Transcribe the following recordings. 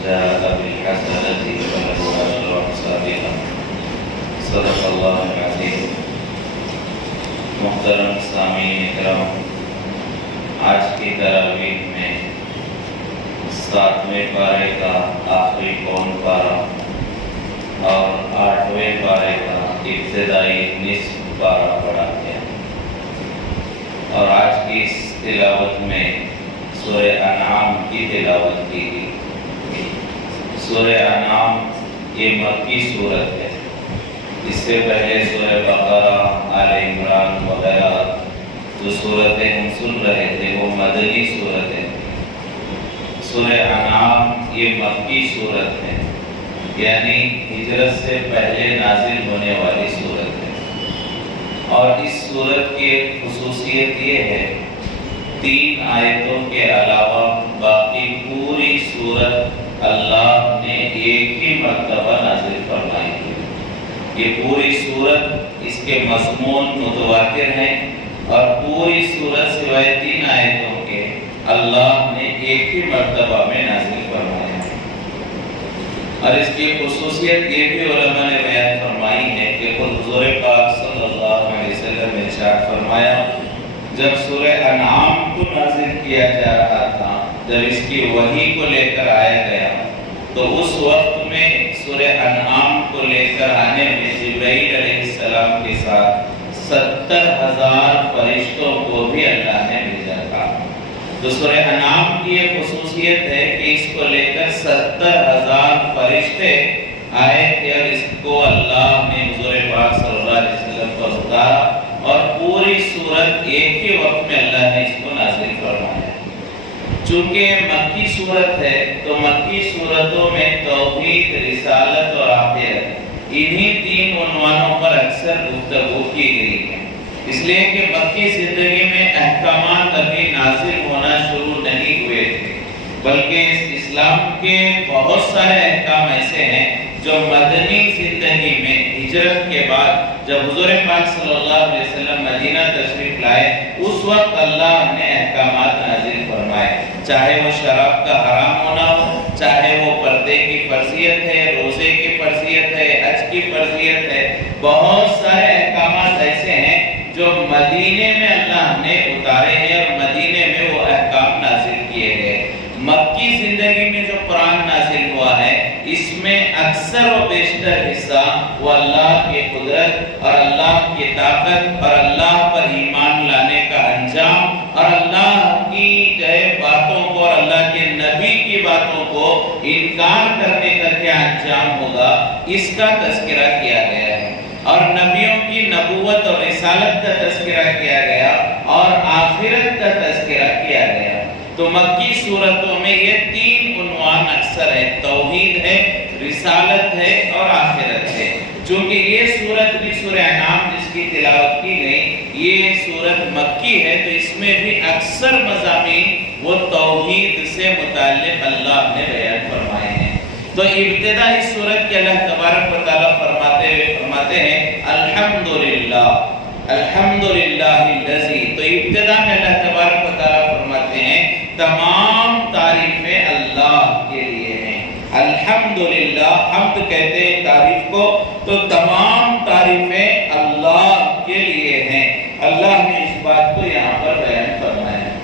جاء بالحسنة فله أجر أمثالها صدق الله العظيم۔ محترم سامعین کرام، آج کی تراویح میں 7ویں پارے کا آخری کون پارہ اور 8ویں پارے کا ابتدائی نصف پارہ پڑھا گیا، اور آج کی اس تلاوت میں سورہ انعام کی تلاوت کی گئی۔ سورہ انعام یہ مکی صورت ہے۔ اس سے پہلے سورہ بقرہ، آل عمران وغیرہ جو صورتیں ہم سن رہے تھے وہ مدنی صورتیں تھیں۔ سورہ انعام یہ مکی صورت ہے، یعنی ہجرت سے پہلے نازل ہونے والی صورت ہے، اور اس صورت کی ایک خصوصیت یہ ہے 3 آیتوں کے علاوہ باقی پوری صورت اللہ نے ایک ہی مرتبہ نازل فرمائی ہے۔ یہ پوری صورت اس کے مضمون متواتر ہیں، اور پوری صورت سوائے 3 آیتوں کے اللہ نے ایک ہی مرتبہ میں نازل فرمایا ہے۔ اور اس کی خصوصیت یہ بھی علماء نے بیان فرمائی ہے کہ خود حضور پاک صلی اللہ علیہ وسلم نے ارشاد فرمایا، جب سورہ انعام کو نازل کیا جا رہا تھا، جب اس کی وحی کو لے کر آیا گیا، تو اس وقت میں سورہ انعام کو لے کر آنے میں جبرائیل علیہ السلام کے ساتھ 70,000 فرشتوں کو بھی اللہ نے بھیجا تھا۔ تو سورہ انعام کی یہ خصوصیت ہے کہ اس کو لے کر 70,000 فرشتے آئے تھے، اور اس کو اللہ نے حضور پاک صلی اللہ علیہ وسلم پر اتارا، اور پوری صورت ایک ہی وقت میں اللہ نے اس کو نازل فرمایا۔ چونکہ مکی صورت ہے تو مکی صورتوں میں توحید، رسالت اور آخرت انہی 3 عنوانوں پر اکثر گفتگو کی گئی ہے، اس لیے کہ مکی زندگی میں احکامات ابھی نازل ہونا شروع نہیں ہوئے تھے، بلکہ اسلام کے بہت سارے احکام ایسے ہیں جو مدنی زندگی میں ہجرت کے بعد جب حضور پاک صلی اللہ علیہ وسلم مدینہ تشریف لائے اس وقت اللہ نے احکامات نازل فرمائے، چاہے وہ شراب کا حرام ہونا ہو، چاہے وہ پردے کی فرضیت ہے، روزے کی فرضیت ہے، حج کی فرضیت ہے۔ بہت سارے احکامات ایسے ہیں جو مدینے میں اللہ نے اتارے ہیں اور مدینے میں وہ احکام نازل کیے گئے۔ مکی زندگی میں جو قرآن نازل ہوا ہے اس میں اکثر و بیشتر حصہ وہ اللہ کی قدرت اور اللہ کی طاقت اور اللہ پر ایمان لانے کا انجام اور اللہ کی گئے باتوں کو اور اللہ کے نبی کی باتوں کو انکار کرنے کا کیا انجام ہوگا اس کا تذکرہ کیا گیا ہے، اور نبیوں کی نبوت اور رسالت کا تذکرہ کیا گیا اور آخرت کا تذکرہ کیا گیا۔ تو مکی صورتوں میں یہ 3 عنوان اکثر ہے، توحید ہے، رسالت ہے اور آخرت ہے۔ چونکہ یہ صورت بھی سورہ انعام جس کی تلاوت کی گئی یہ صورت مکی ہے، تو اس میں بھی اکثر مضامین وہ توحید سے متعلق اللہ نے بیان فرمائے ہیں۔ تو ابتدا اس صورت کے اللہ تبارک و تعالیٰ فرماتے ہیں الحمدللہ الحمدللہ الذی، تو ابتدا میں اللہ تبارک و تعالیٰ فرماتے ہیں تمام تعریفیں اللہ کے لیے ہیں۔ الحمدللہ، حمد کہتے ہیں تعریف کو، تو تمام تعریفیں اللہ کے لیے ہیں۔ اللہ نے اس بات کو یہاں پر بیان فرمایا ہے۔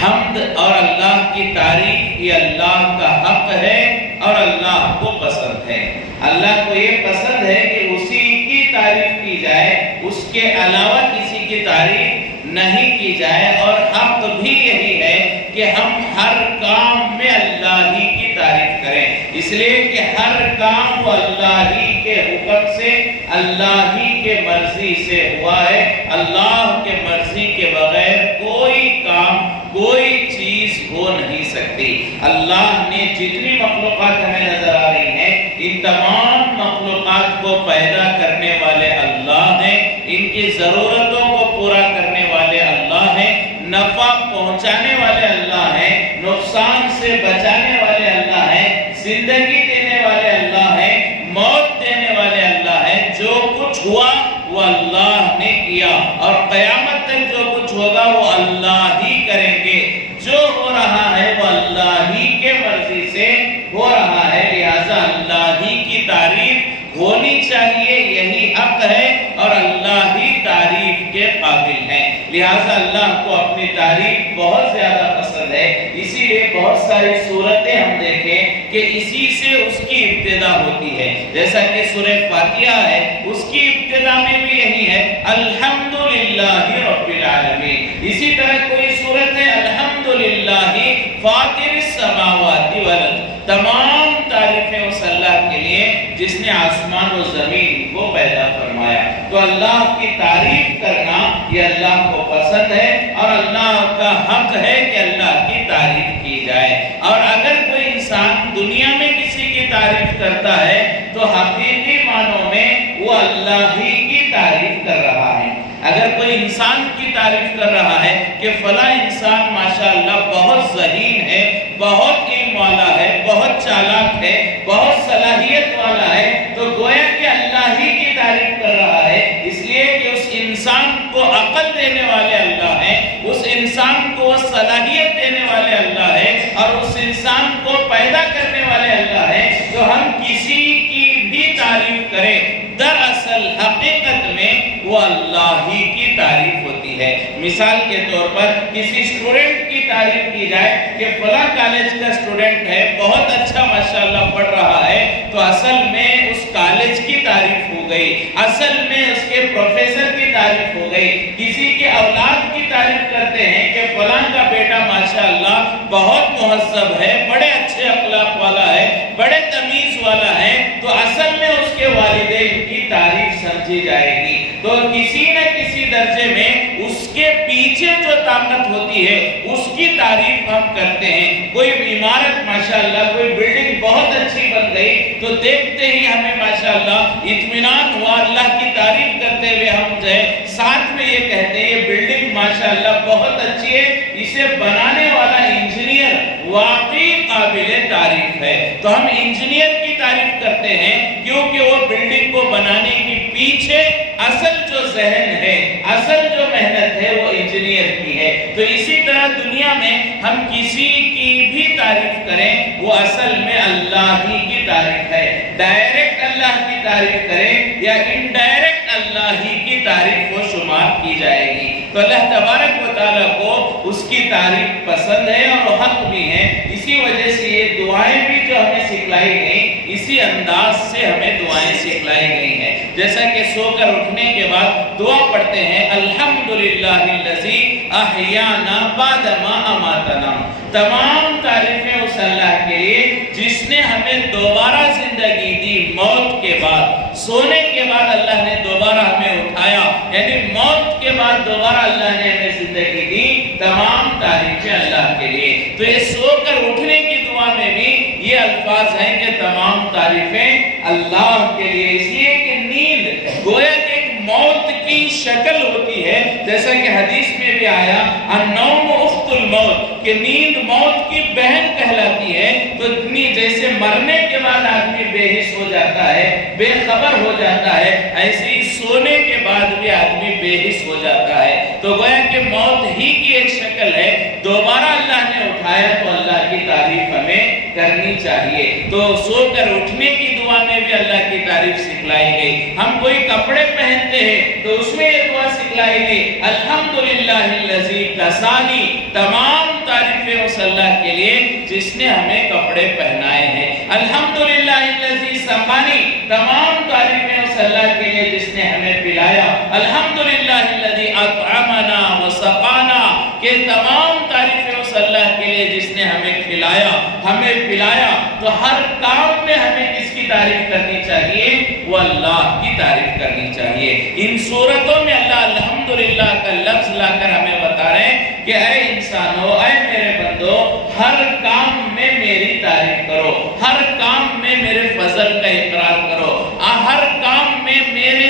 حمد اور اللہ کی تعریف یہ اللہ کا حق ہے اور اللہ کو پسند ہے۔ اللہ کو یہ پسند ہے کہ اسی کی تعریف کی جائے، اس کے علاوہ کسی کی تعریف نہیں کی جائے، اور حق بھی یہی ہے کہ ہم ہر کام میں اللہ ہی کی تعریف کریں، اس لیے کہ ہر کام وہ اللہ ہی کے حکم سے، اللہ ہی کے مرضی سے ہوا ہے۔ اللہ کے مرضی کے بغیر کوئی کام، کوئی چیز ہو نہیں سکتی۔ اللہ نے جتنی مخلوقات ہمیں نظر آ رہی ہیں ان تمام مخلوقات کو پیدا کرنے والے اللہ ہیں، ان کی ضرورتوں کو پورا کرنے والے اللہ ہیں، نفع پہنچانے والے اللہ ہیں، نقصان سے بچانے والے اللہ ہیں، زندگی دینے والے اللہ ہیں، موت دینے والے اللہ ہیں۔ جو کچھ ہوا وہ اللہ نے کیا، اور قیامت تک جو کچھ ہوگا وہ اللہ ہی کریں گے۔ جو ہو رہا ہے وہ اللہ ہی کے مرضی سے لہٰذا اللہ کو اپنی تعریف بہت زیادہ پسند ہے، اسی لیے بہت ساری صورتیں ہم دیکھیں کہ اسی سے اس کی ابتدا ہوتی ہے، جیسا کہ سورہ فاتحہ ہے اس کی ابتدا میں بھی یہی ہے الحمدللہ رب العالمین۔ اسی طرح کوئی صورت ہے الحمدللہ فاطر السماوات والارض، تمام تعریفیں اس اللہ کے لیے جس نے آسمان و زمین کو پیدا فرمایا۔ تو اللہ کی تعریف کرنا یہ اللہ کو پسند ہے اور اللہ کا حق ہے کہ اللہ کی تعریف کی جائے۔ اور اگر کوئی انسان دنیا میں کسی کی تعریف کرتا ہے تو حقیقی معنوں میں وہ اللہ ہی کی تعریف کر رہا ہے۔ اگر کوئی انسان کی تعریف کر رہا ہے کہ فلاں انسان ماشاءاللہ بہت ذہین ہے، بہت علم والا ہے، بہت چالاک ہے، بہت صلاحیت والا ہے، تو گویا کہ اللہ ہی کی تعریف کر رہا ہے، اس لیے کہ اس انسان کو عقل دینے والے اللہ ہیں، اس انسان کو صلاحیت دینے والے اللہ ہیں اور اس انسان کو پیدا کرنے والے اللہ ہیں۔ تو ہم کسی کی بھی تعریف کریں، دراصل حقیقت میں وہ اللہ ہی کی تعریف ہوتی ہے۔ مثال کے طور پر کسی اسٹوڈنٹ کی تعریف کی جائے کہ فلاں کالج کا اسٹوڈنٹ ہے، بہت اچھا ماشاءاللہ پڑھ رہا ہے، تو اصل میں اس کالج کی تعریف ہو گئی، اصل میں اس کے پروفیسر کی تعریف ہو گئی۔ کسی کی اولاد کی تعریف کرتے ہیں کہ فلاں کا بیٹا ماشاءاللہ بہت مہذب ہے، بڑے اچھے اخلاق والا ہے، بڑے تمیز والا ہے، تو اصل میں اس کے والدین کی تعریف سمجھی جائے گی۔ تو کسی نہ کسی درجے میں اس کے پیچھے جو طاقت ہوتی ہے اس کی تعریف ہم کرتے ہیں۔ کوئی عمارت ماشاءاللہ، کوئی بلڈنگ بہت اچھی بن گئی تو دیکھتے ہی ہمیں ماشاءاللہ اطمینان ہوا، اللہ کی تعریف کرتے ہوئے ہم جو ہے ساتھ میں یہ کہتے ہیں یہ بلڈنگ ماشاءاللہ بہت اچھی ہے، اسے بنانے والا انجینئر واقعی قابل تعریف ہے۔ تو ہم انجینئر کی تعریف کرتے ہیں کیونکہ وہ بلڈنگ کو بنانے کے پیچھے اصل جو ذہن ہے، اصل جو محنت ہے وہ انجینئر کی ہے۔ تو اسی طرح دنیا میں ہم کسی کی بھی تعریف کریں وہ اصل میں اللہ ہی کی تعریف ہے۔ ڈائریکٹ اللہ کی تعریف کریں یا انڈائریکٹ اللہ ہی کی تعریف و شمار کی جائے گی۔ تو اللہ تبارک و تعالیٰ کو اس کی تعریف پسند ہے اور حق بھی ہے، اسی وجہ سے یہ دعائیں بھی جو ہمیں سکھلائی گئیں اسی انداز سے ہمیں دعائیں سکھلائی گئی ہیں۔ جیسا کہ سو کر اٹھنے کے بعد دعا پڑھتے ہیں الحمدللہ الذی احیانا بعد ما اماتنا، تمام تعریفیں اس اللہ کے لیے جس نے ہمیں دوبارہ زندگی دی، موت کے بعد، سونے کے بعد اللہ نے دوبارہ ہمیں اٹھایا، یعنی موت کے بعد دوبارہ اللہ نے ہمیں زندگی دی، تمام تعریفیں اللہ کے لیے۔ تو یہ سو کر اٹھنے کی دعا میں بھی یہ الفاظ ہیں کہ تمام تعریفیں اللہ کے لیے، اس لیے کہ نیند گویا کہ ایک موت کی شکل ہوتی ہے، جیسا کہ حدیث میں بھی آیا النوم اخت الموت، کہ نیند موت کی بہن کہلاتی ہے۔ تو جیسے مرنے کے بعد آدمی بے حس ہو جاتا ہے، بے خبر ہو جاتا ہے، ایسے ہی سونے کے بعد بھی آدمی بے حس ہو جاتا ہے۔ تو گویا کہ موت ہی کی ایک شکل ہے، دوبارہ اللہ نے اٹھایا تو اللہ کی تعریف ہمیں کرنی چاہیے۔ تو سو کر اٹھنے کی دعا میں بھی اللہ کی تعریف سکھلائی گئی۔ ہم کوئی کپڑے پہنتے ہیں تو اس میں یہ دعا سکھلائی گئی الحمدللہ الذی کسانی، تمام تعریفیں اس اللہ کے لیے جس نے ہمیں کپڑے پہنائے ہیں۔ الحمدللہ الذی سقانی، تمام تعریفیں اس اللہ کے لیے جس نے ہمیں پلایا۔ الحمدللہ الذی اطعمنا وسقانا، کہ تمام تعریفیں اس اللہ کے لیے جس نے ہمیں کھلایا، ہمیں پلایا۔ تو ہر کام میں ہمیں کس کی تعریف کرنی چاہیے؟ وہ اللہ کی تعریف کرنی چاہیے۔ ان صورتوں میں اللہ الحمدللہ کا لفظ لا کر ہمیں بتا رہے ہیں کہ اے انسانو، اے میرے بندو، ہر کام میں میری تعریف کرو، ہر کام میں میرے فضل کا اقرار کرو، ہر کام میں میرے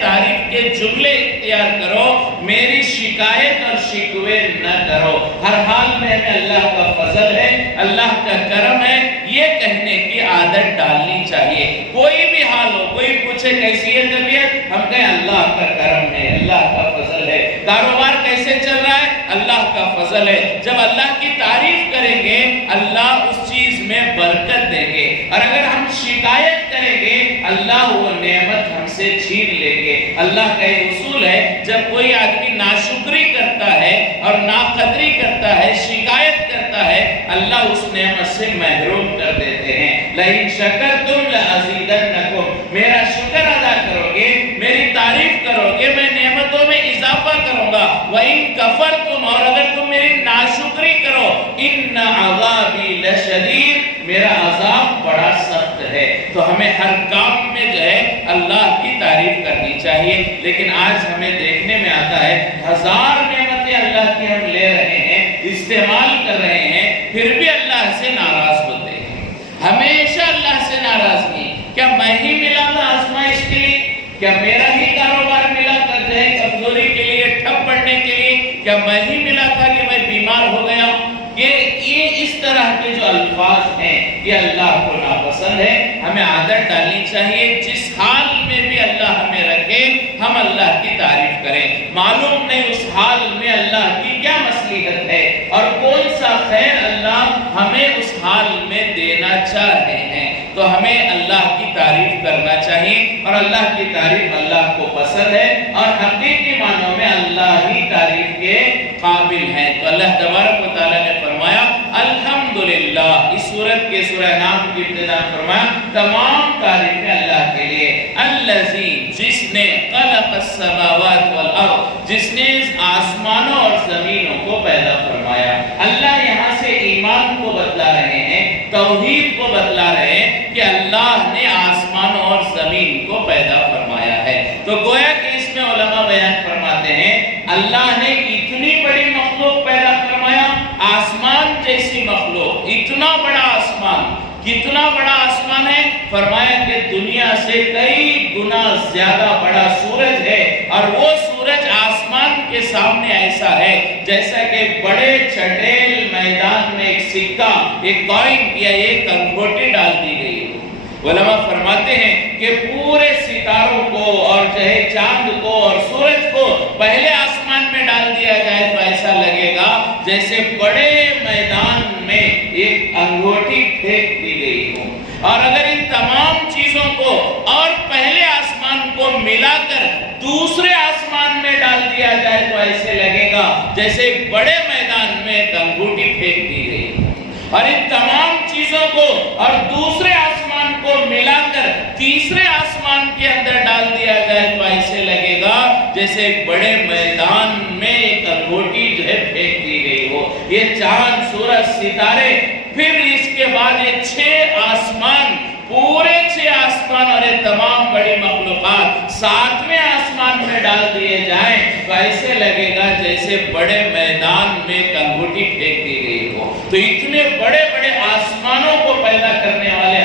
تعریف کے جملے اختیار کرو، میری شکایت اور شکوے نہ کرو۔ ہر حال میں ہمیں اللہ کا فضل ہے، اللہ کا کرم ہے، یہ کہنے کی عادت ڈالنی چاہیے۔ کوئی بھی حال ہو، کوئی پوچھے کیسی ہے طبیعت، ہم کہیں اللہ کا کرم ہے، اللہ کا فضل ہے۔ کاروبار کیسے چل رہا ہے؟ اللہ کا فضل ہے۔ جب اللہ کی تعریف کریں گے اللہ اس چیز میں برکت دیں گے، اور اگر ہم شکایت کریں گے اللہ وہ نعمت ہم سے چھین لیں گے۔ اللہ کا یہ اصول ہے، جب کوئی آدمی ناشکری کرتا کرتا ہے اور ناقدری کرتا ہے، شکایت کرتا ہے، اللہ اس نعمت سے محروم کر دیتے ہیں۔ لَإِن شَكَرْتُمْ لَأَزِيدَنَّكُمْ، میرا شکر ادا کرو گے، میری تعریف کرو گے، میں نعمتوں میں اضافہ کروں گا۔ وَإِن كَفَرْتُمْ، اور اگر تم میری ناشکری کرو، إِنَّ عَذَابِي لَشَدِيدٌ، میرا عذاب بڑا سخت ہے۔ تو ہمیں ہر کام میں جو ہے اللہ کی تعریف کرنی چاہیے، لیکن آج ہمیں دیکھنے میں آتا ہے ہزار نعمتیں اللہ کی ہم لے رہے ہیں، استعمال کر رہے ہیں، پھر بھی اللہ سے ناراض ہوتے ہیں۔ ہمیشہ اللہ سے ناراضگی، کیا میں ہی ملا تھا آزمائش کے لیے؟ کیا میرا ہی کاروبار ملا تھا جو ہے کمزوری کے لیے، ٹھپ پڑنے کے لیے؟ کیا میں ہی ملا تھا کہ میں بیمار ہو گیا؟ یہ اس طرح کے جو الفاظ ہیں یہ اللہ کو ناپسند ہے۔ ہمیں عادت ڈالنی چاہیے جس حال میں بھی اللہ ہمیں رکھے ہم اللہ کی تعریف کریں۔ معلوم نہیں اس حال میں اللہ کی کیا مصلحت ہے اور کون سا خیر اللہ ہمیں اس حال میں دینا چاہ رہے ہیں، تو ہمیں اللہ کی تعریف کرنا چاہیے، اور اللہ کی تعریف اللہ کو پسند ہے، اور حقیقی معنوں میں اللہ ہی تعریف کے قابل ہیں۔ تو اللہ تبارک و تعالیٰ نے فرمایا الحمدللہ، اس سورت کے سورہ نام کی ابتدا فرمایا تمام تعریفیں اللہ کے لیے، الذی، جس نے، خلق السماوات والارض، جس نے آسمانوں اور زمینوں کو پیدا فرمایا۔ اللہ یہاں سے ایمان کو بتلا رہے ہیں، توحید کو بتلا رہے ہیں کہ اللہ نے آسمانوں اور زمین کو پیدا فرمایا ہے۔ تو گویا کہ اس میں علماء بیان فرماتے ہیں اللہ نے اتنی بڑی مخلوق پیدا فرمایا، آسمان جیسی مخلوق، اتنا بڑا آسمان، کتنا بڑا آسمان ہے؟ فرمایا کہ دنیا سے کئی گنا زیادہ بڑا سورج ہے، اور وہ سورج آسمان کے سامنے ایسا ہے جیسا کہ بڑے چٹیل میدان میں ایک سکہ، ایک کوئن یا ایک انگوٹھی ڈال دی گئی۔ علماء فرماتے ہیں کہ پورے ستاروں کو اور چاہے چاند کو اور سورج کو پہلے آسمان میں ڈال دیا جائے تو ایسا لگے گا جیسے بڑے میدان میں ایک انگوٹھی پھینک دی گئی ہو، اور اگر ان تمام چیزوں کو اور پہلے آسمان کو ملا کر دوسرے آسمان میں ڈال دیا جائے تو ایسے لگے گا جیسے ایک بڑے میدان میں ایک انگوٹھی پھینک دی گئی، اور ان تمام چیزوں کو اور دوسرے آسمان کو ملا کر تیسرے آسمان کے اندر ڈال دیا جائے تو ایسے لگے گا جیسے ایک بڑے میدان میں ایک انگوٹھی جو ہے پھینک دی گئی ہو۔ یہ چاند، سورج، ستارے، پھر اس کے بعد یہ 6 آسمان، پورے 6 آسمان اور یہ تمام بڑی مخلوقات 7ویں آسمان میں ڈال دیے جائیں تو ایسے لگے گا جیسے بڑے میدان میں ایک انگوٹھی پھینک دی گئی ہو۔ تو اتنے بڑے بڑے آسمانوں کو پیدا کرنے والے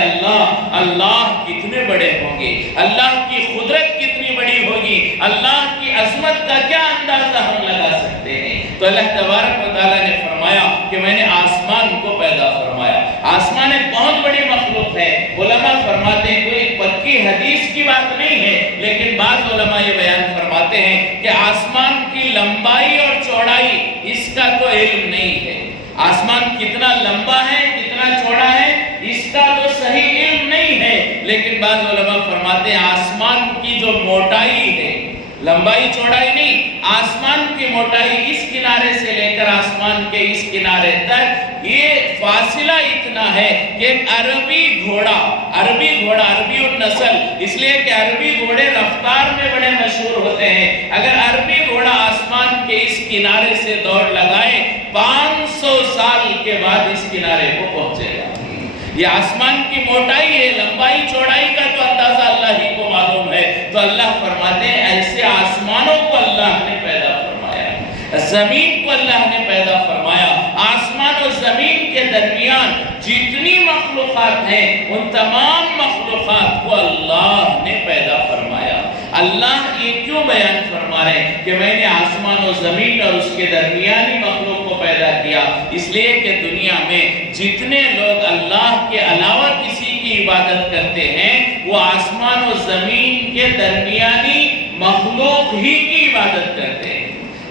اللہ کتنے بڑے ہوں گے، اللہ کی قدرت کتنی بڑی ہوگی، اللہ کی عظمت کا کیا اندازہ ہم لگا سکتے ہیں۔ تو اللہ تبارک و تعالیٰ نے فرمایا کہ میں نے آسمان کو پیدا فرمایا۔ آسمان ایک بہت بڑی مخلوق ہے۔ علماء فرماتے ہیں، کوئی پکی حدیث کی بات نہیں ہے، لیکن بعض علماء یہ بیان فرماتے ہیں کہ آسمان کی لمبائی اور چوڑائی اس کا تو علم نہیں ہے۔ آسمان کتنا لمبا ہے، کتنا چوڑا ہے، اس کا تو صحیح علم نہیں ہے، لیکن بعض علماء فرماتے ہیں آسمان کی جو موٹائی ہے، لمبائی چوڑائی نہیں، آسمان کی موٹائی اس کنارے سے لے کر آسمان کے اس کنارے تک یہ فاصلہ اتنا ہے کہ ایک عربی گھوڑا، عربی النسل، اس لیے کہ عربی گھوڑے رفتار میں بڑے مشہور ہوتے ہیں، اگر عربی گھوڑا آسمان کے اس کنارے سے دوڑ لگائے 500 سال کے بعد اس کنارے کو پہنچے گا۔ یہ آسمان کی موٹائی ہے، لمبائی چوڑائی کا تو اندازہ اللہ ہی کو معلوم ہے۔ تو اللہ فرماتے ہیں ایسے آسمانوں کو اللہ نے پیدا فرمایا، زمین کو اللہ نے پیدا فرمایا، آسمان اور زمین کے درمیان جتنی مخلوقات ہیں ان تمام مخلوقات کو اللہ نے پیدا فرمایا۔ اللہ یہ کیوں بیان فرما رہے ہیں کہ میں نے آسمان و زمین اور اس کے درمیانی مخلوق کو پیدا کیا؟ اس لیے کہ دنیا میں جتنے لوگ اللہ کے علاوہ کسی کی عبادت کرتے ہیں وہ آسمان و زمین کے درمیانی مخلوق ہی کی عبادت کرتے ہیں۔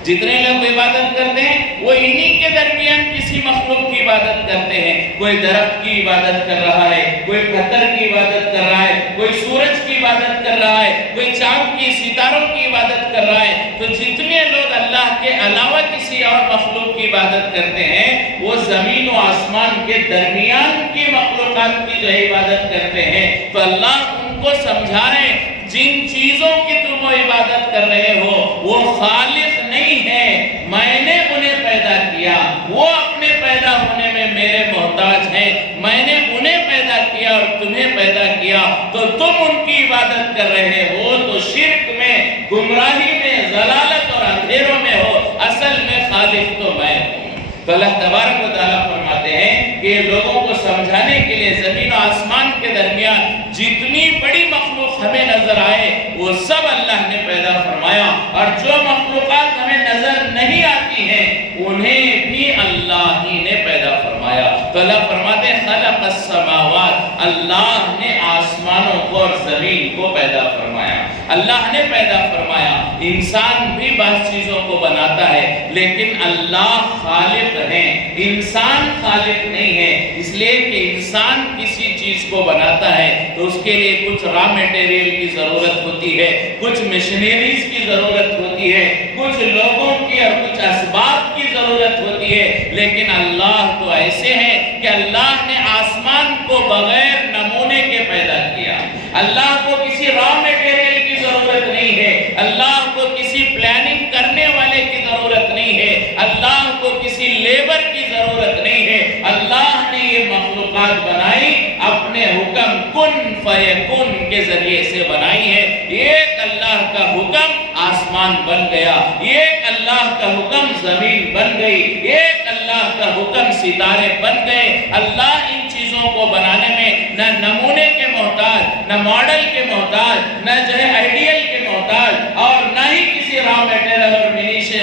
جتنے لوگ عبادت کرتے ہیں وہ انہی کے درمیان کسی مخلوق کی عبادت کرتے ہیں۔ کوئی درخت کی عبادت کر رہا ہے، کوئی کوئی پتھر کی عبادت کر رہا ہے، کوئی سورج کی عبادت کر رہا ہے، کوئی چاند کی ستاروں کی عبادت کر رہا ہے، تو جتنے لوگ اللہ کے علاوہ کسی اور مخلوق کی عبادت کرتے ہیں وہ زمین و آسمان کے درمیان کی مخلوقات کی جو عبادت کرتے ہیں، تو اللہ ان کو سمجھا رہے ہیں جن چیزوں کی تم عبادت کر رہے ہو وہ خالق نہیں ہے، میں نے انہیں پیدا کیا، وہ اپنے پیدا ہونے میں میرے محتاج ہیں، میں نے انہیں پیدا کیا اور تمہیں پیدا کیا، تو تم ان کی عبادت کر رہے ہو تو شرک میں، گمراہی میں، ضلالت اور اندھیروں میں ہو، اصل میں خالق تو میں ہوں۔ تو اللہ تبارک و تعالیٰ فرماتے ہیں کہ لوگوں کو سمجھانے کے لیے زمین و آسمان کے درمیان جتنی بڑی مخلوق ہمیں نظر آئے وہ سب اللہ نے پیدا فرمایا، اور جو مخلوقات ہمیں نظر نہیں آتی ہیں انہیں بھی اللہ ہی نے پیدا فرمایا۔ تو اللہ فرماتے ہیں خلق السماوات، اللہ نے آسمانوں کو اور زمین کو پیدا فرمایا، اللہ نے پیدا فرمایا۔ انسان بھی بعض چیزوں کو بناتا ہے لیکن اللہ خالق ہے، انسان خالق نہیں ہے، اس لیے کہ انسان کسی چیز کو بناتا ہے تو اس کے لیے کچھ را میٹیریل کی ضرورت ہوتی ہے، کچھ مشینریز کی ضرورت ہوتی ہے، کچھ لوگوں کی اور کچھ اسباب کی ضرورت ہوتی ہے، لیکن اللہ تو ایسے ہے کہ اللہ نے آسمان کو بغیر نمونے کے پیدا کیا، اللہ کو کسی را میٹیریل کی ضرورت نہیں ہے، اللہ کو کسی پلاننگ کرنے والے کی ضرورت نہیں ہے، اللہ کو کسی لیبر کی ضرورت نہیں ہے، اللہ نے یہ مخلوقات بنائی اپنے حکم کن فیکن کے ذریعے سے بنائی ہے۔ ایک اللہ کا حکم آسمان بن گیا، ایک اللہ کا حکم زمین بن گئی، ایک اللہ کا حکم ستارے بن گئے۔ اللہ ان چیزوں کو بنانے میں نہ نمونے کے محتاج، نہ ماڈل کے محتاج، نہ جو ہے آئیڈیل کے محتاج، اور نہ ہی کسی را میٹیریل اور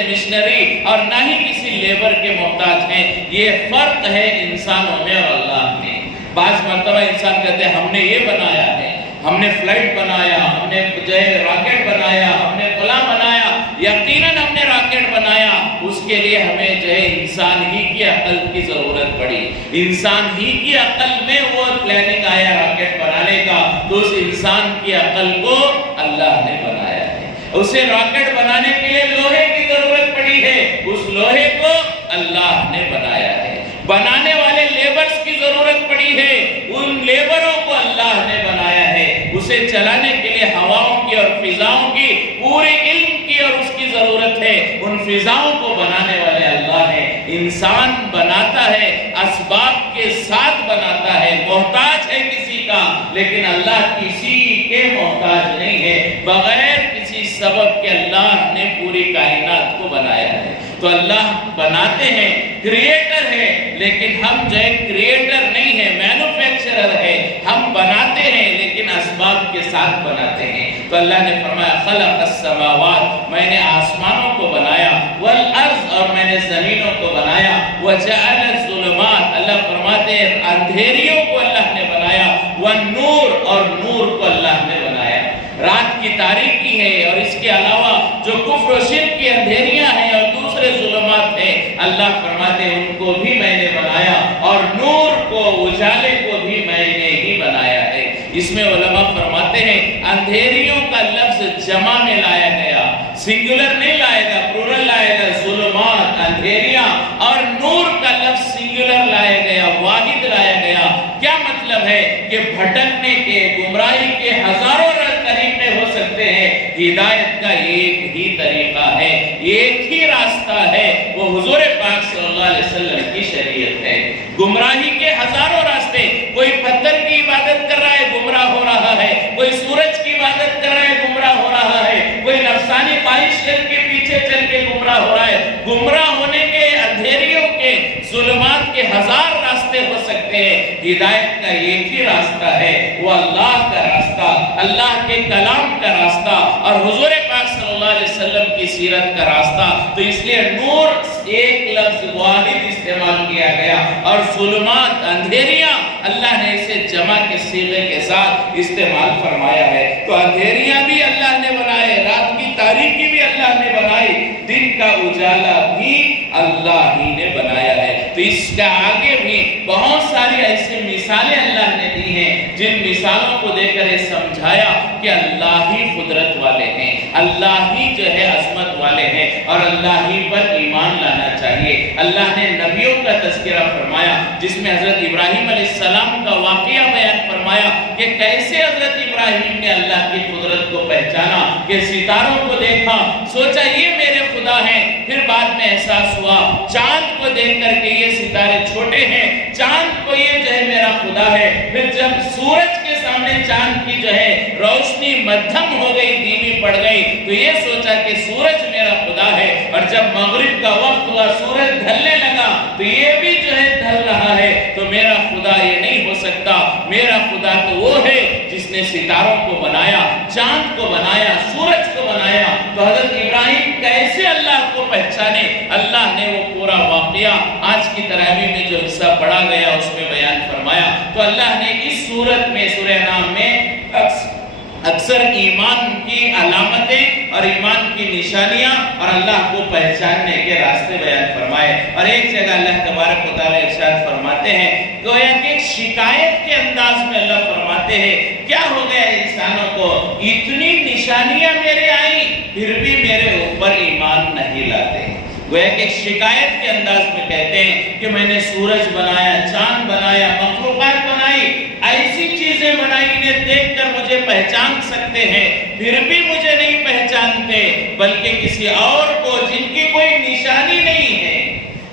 مشنری اور نہ ہی کسی لیبر کے محتاج ہیں۔ یہ فرق ہے انسانوں میں اور اللہ میں۔ بعض مرتبہ انسان کہتے ہیں ہم نے یہ بنایا ہے، ہم نے فلائٹ بنایا، ہم نے جو ہے راکٹ بنایا، ہم نے فلاں بنایا، یقیناً ہم نے راکٹ بنایا، اس کے لیے ہمیں جو ہے انسان ہی کی عقل کی ضرورت پڑی، انسان ہی کی عقل میں وہ پلاننگ آیا راکٹ بنانے کا، تو اس انسان کی عقل کو اللہ نے بنایا ہے۔ اسے راکٹ بنانے کے لیے لوہے کی ضرورت پڑی ہے، اس لوہے کو اللہ نے بنایا ہے۔ بنانے والے لیبرز کی ضرورت پڑی ہے، ان لیبروں کو اللہ نے بنایا ہے۔ اسے چلانے کے لیے ہواؤں کی اور فضاؤں کی پورے علم کی اور اس کی ضرورت ہے، ان فضاؤں کو بنانے والے اللہ ہے۔ انسان بناتا ہے، اسباب کے ساتھ بناتا ہے، محتاج ہے کسی کا، لیکن اللہ کسی کے محتاج نہیں ہے۔ بغیر کسی سبب کے اللہ نے پوری کائنات کو بنایا ہے۔ تو اللہ بناتے ہیں، کریٹر ہے، لیکن ہم جو ہے کریٹر نہیں ہے، مینوفیکچرر ہے۔ ہم بناتے ہیں لیکن اسباب کے ساتھ بناتے ہیں۔ تو اللہ نے فرمایا خلق السماوات، میں نے آسمانوں کو بنایا، والارض، اور میں نے زمینوں کو بنایا، وجعل الظلمات، اللہ فرماتے ہیں اندھیریوں کو اللہ نے بنایا، والنور، اور نور کو اللہ نے بنایا۔ رات کی تاریکی ہے اور اس کے علاوہ جو کفر و شرک کی اندھیریاں ہیں اور دوسرے ظلمات ہیں، اللہ فرماتے ہیں ان کو بھی میں نے بنایا، اور نور کو، اجالے کو بھی میں نے ہی بنایا ہے۔ اس میں علماء فرماتے ہیں اندھیریوں کا لفظ جمع میں لایا گیا، سنگولر نہیں لائے گا، پلورل لائے گا، ظلمات، اندھیریاں، اور نور کا لفظ سنگولر لایا گیا، واحد لایا گیا۔ کیا مطلب ہے کہ بھٹکنے کے، گمراہی کے ہزاروں طریقے ہو سکتے ہیں، ہدایت کا ایک ہی طریقہ ہے، ایک ہی راستہ ہے، وہ حضور پاک صلی اللہ علیہ وسلم کی شریعت ہے۔ گمراہی کے ہزاروں راستے، کوئی پتھر کی عبادت کر رہا ہے گمراہ ہو رہا ہے، کوئی سورج کی عبادت کر رہا ہے گمراہ ہو رہا ہے، کوئی نفسانی خواہش کے پیچھے چل کے گمراہ ہو رہا ہے۔ گمراہ ہونے کے، اندھیریوں کے، ظلمات کے ہزار راستے ہو سکتے ہیں، ہدایت کا ایک ہی راستہ ہے، وہ اللہ کا راستہ، اللہ کے کلام کا راستہ اور حضور پاک صلی اللہ علیہ وسلم کی سیرت کا راستہ۔ تو اس لیے نور ایک لفظ واحد استعمال کیا گیا، اور ظلمات، اندھیریاں، اللہ نے اسے جمع کے صیغے کے ساتھ استعمال فرمایا ہے۔ تو اندھیریاں بھی اللہ نے بنائے، رات کی تاریکی بھی اللہ نے بنائی، دن کا اجالا بھی اللہ ہی نے بنایا ہے۔ تو اس کا آگے بھی بہت ساری ایسی مثالیں اللہ نے دی ہیں جن مثالوں کو دے کر یہ سمجھایا کہ اللہ ہی قدرت والے ہیں، اللہ ہی جو ہے عظمت والے ہیں اور اللہ ہی پر ایمان لانا چاہیے۔ اللہ نے نبیوں کا تذکرہ فرمایا جس میں حضرت ابراہیم علیہ السلام کا واقعہ بیان فرمایا کہ کیسے حضرت ابراہیم نے اللہ کی قدرت کو پہچانا، کہ ستاروں کو دیکھا، سوچا یہ میرے خدا ہیں، پھر بعد میں احساس ہوا چاند کو دیکھ کر کے یہ ستارے چھوٹے ہیں، چاند کو یہ جو ہے میرا خدا ہے۔ پھر جب سورج کے سامنے چاند کی جو ہے روشنی مدھم ہو گئی، دھیمی پڑ گئی، تو یہ سوچا کہ سورج میرا خدا ہے، اور جب مغرب کا وقت ہوا سورج ڈھلنے لگا تو یہ بھی جو ہے ڈھل رہا ہے، تو میرا خدا یہ نہیں ہو سکتا، میرا خدا تو وہ ہے جس نے ستاروں کو بنایا، چاند کو بنایا، سورج کو بنایا۔ تو حضرت ابراہیم کیسے اللہ کو پہچانے؟ اللہ نے وہ پورا واقعہ آج کی تراویح میں جو حصہ پڑھا گیا اس میں بیان فرمایا۔ تو اللہ نے اس سورت میں سورہ انعام میں اکثر ایمان کی علامتیں اور ایمان کی نشانیاں اور اللہ کو پہچاننے کے راستے بیان فرمائے، اور ایک جگہ اللہ تبارک و تعالی ارشاد فرماتے ہیں، گویا کہ ایک شکایت کے انداز میں اللہ فرماتے ہیں کیا ہو گیا انسانوں کو، اتنی نشانیاں میرے آئیں پھر بھی میرے اوپر ایمان نہیں لاتے۔ گویا کہ شکایت کے انداز میں کہتے ہیں کہ میں نے سورج بنایا، چاند بنایا، مخلوقات بنائی، ایسی چیزیں بنائی انہیں دیکھ کر مجھے پہچان سکتے ہیں، پھر بھی مجھے نہیں پہچانتے، بلکہ کسی اور کو جن کی کوئی نشانی نہیں ہے۔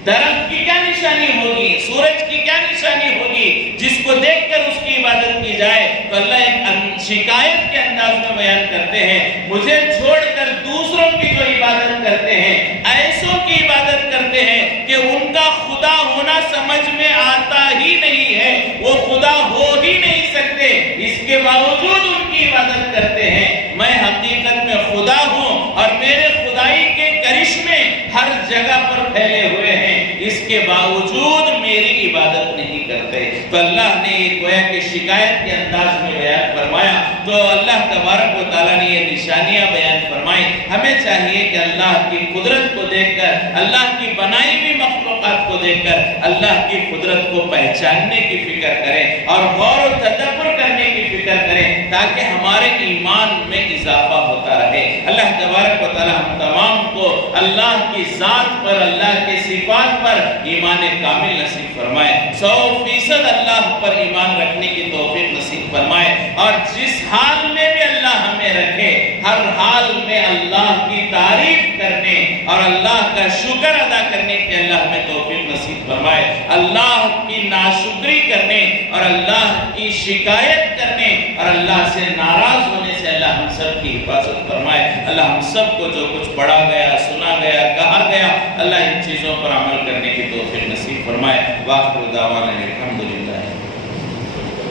درخت کی کیا نشانی ہوگی، سورج کی کیا نشانی ہوگی جس کو دیکھ کر اس کی عبادت کی جائے؟ تو اللہ ایک شکایت کے انداز میں بیان کرتے ہیں، مجھے چھوڑ کر دوسروں کی جو عبادت کرتے ہیں، ایسوں کی عبادت کرتے ہیں کہ ان کا خدا ہونا سمجھ میں آتا ہی نہیں ہے، وہ خدا ہو ہی نہیں سکتے، اس کے باوجود ان کی عبادت کرتے ہیں۔ میں حقیقت میں خدا ہوں اور میرے خدائی کے کرشمے ہر جگہ پر پھیلے ہوئے ہیں، اس کے باوجود میری عبادت نہیں کرتے۔ تو اللہ نے یہ گویا کہ شکایت کے انداز میں بیان فرمایا۔ تو اللہ تبارک و تعالیٰ نے یہ نشانیاں بیان فرمائی۔ ہمیں چاہیے کہ اللہ کی قدرت کو دیکھ کر، اللہ کی بنائی ہوئی مخلوقات کو دیکھ کر اللہ کی قدرت کو پہچاننے کی فکر کریں اور غور و تدبر کرنے کی فکر کریں تاکہ ہمارے ایمان میں اضافہ ہوتا رہے۔ اللہ تبارک و تعالیٰ ہم تمام کو اللہ کی ذات پر، اللہ کے صفات پر ایمان کامل نصیب فرمائے، 100% اللہ پر ایمان رکھنے کی توفیق نصیب فرمائے، اور جس حال میں بھی اللہ ہمیں رکھے ہر حال میں اللہ کی تعریف کرنے اور اللہ کا شکر ادا کرنے کی اللہ ہمیں توفیق نصیب فرمائے۔ اللہ کی ناشکری کرنے اور اللہ کی شکایت کرنے اور اللہ سے ناراض ہونے سے اللہ ہم سب کی حفاظت فرمائے۔ اللہ ہم سب کو جو کچھ پڑھا گیا، سنا گیا، کہا گیا، اللہ ان چیزوں پر عمل کرنے کی توفیق نصیب فرمائے۔ وآخر دعوانا الحمدللہ۔